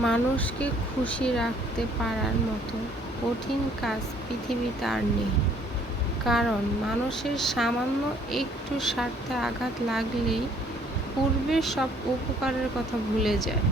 মানুষকে খুশি রাখতে পারার মতো কঠিন কাজ পৃথিবীতে আর নেই। কারণ মানুষের সামান্য একটু স্বার্থে আঘাত লাগলেই পূর্বের সব উপকারের কথা ভুলে যায়।